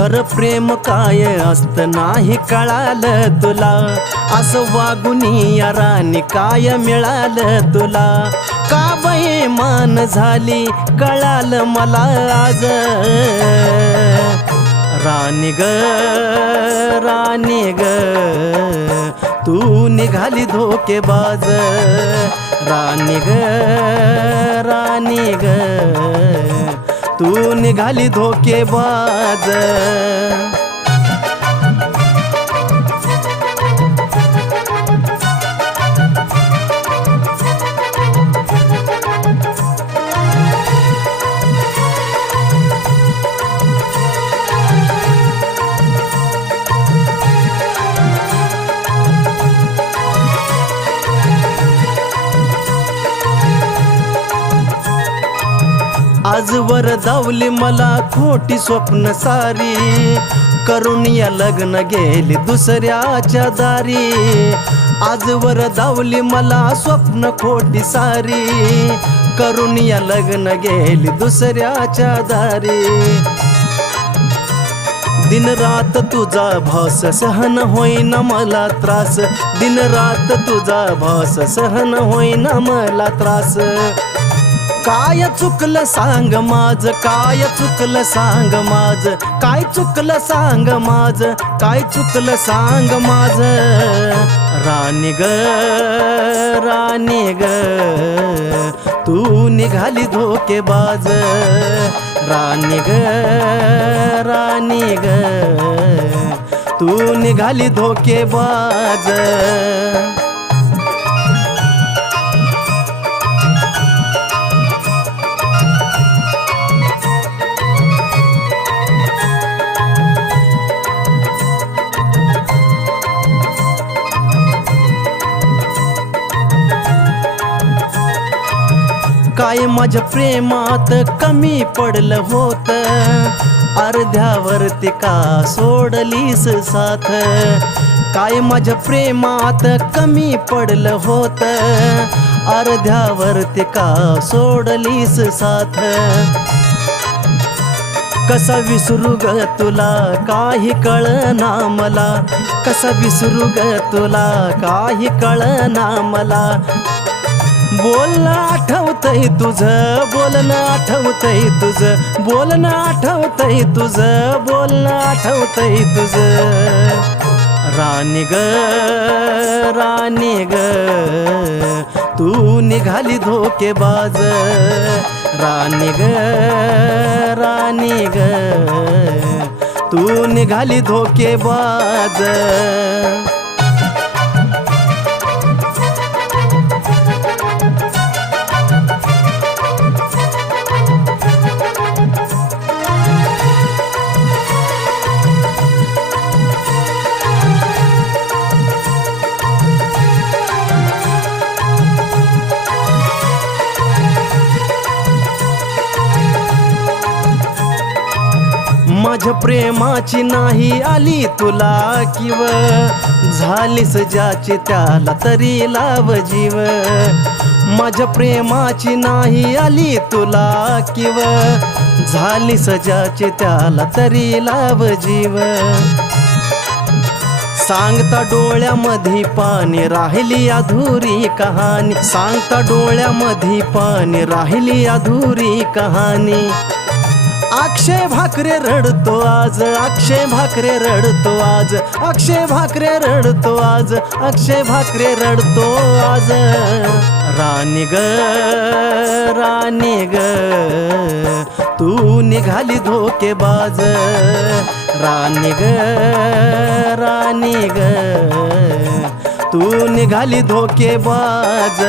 खरं प्रेम काय असतं नाही कळालं तुला, असं वागून या राणी काय मिळालं तुला, का बेईमान झाली कळालं मला आज। राणी ग राणी ग तू निघाली धोकेबाज, राणी ग राणी ग तू निघाली धोकेबाज। आजवर दावली मला खोटी स्वप्न सारी, करून या लग्न गेली दुसऱ्याच्या दारी। आजवर दावली मला स्वप्न खोटी सारी, करून या लग्न गेली दुसऱ्याच्या दारी। दिन रात तुझा भास सहन होईना मला त्रास, दिन रात तुझा भास सहन होईना मला त्रास। काय चुकलं सांग माझ, काय चुकलं सांग माझ, काय चुकलं सांग माझ, काय चुकलं सांग माझ। राणी ग राणी ग तू निघाली धोकेबाज, राणी ग राणी ग तू निघाली धोकेबाज। काय माझ्या प्रेमात कमी पडलं होत, अर्ध्यावरती का सोडलीस साथ। काय माझ्या प्रेमात कमी पडलं होत, अर्ध्यावरती का सोडलीस साथ। कसा विसरू ग तुला काही कळना मला, कसा विसरू ग तुला काही कळना मला। बोलणं आठवतंय तुझं, बोलणं आठवतंय तुझं, बोलणं आठवतंय तुझं, बोलणं आठवतंय तुझं। राणी ग राणी ग तू निघाली धोकेबाज, राणी ग राणी ग तू निघाली धोकेबाज। माझ्या प्रेमाची नाही आली तुला किव, झालीस ज्याची त्याला तरी लाव जीव। माझ्या प्रेमाची नाही आली तुला किव, झालीस ज्याची त्याला तरी लाव जीव। सांगता डोळ्यामध्ये पाणी राहिली अधुरी कहाणी, सांगता डोळ्यामध्ये पाणी राहिली अधुरी कहाणी। अक्षय भाकरे रडतो आज, अक्षय भाकरे रडतो आज, अक्षय भाकरे रडतो आज, अक्षय भाकरे रडतो आज। राणी ग राणी ग तू निघाली धोकेबाज, राणी ग राणी ग तू निघाली धोकेबाज।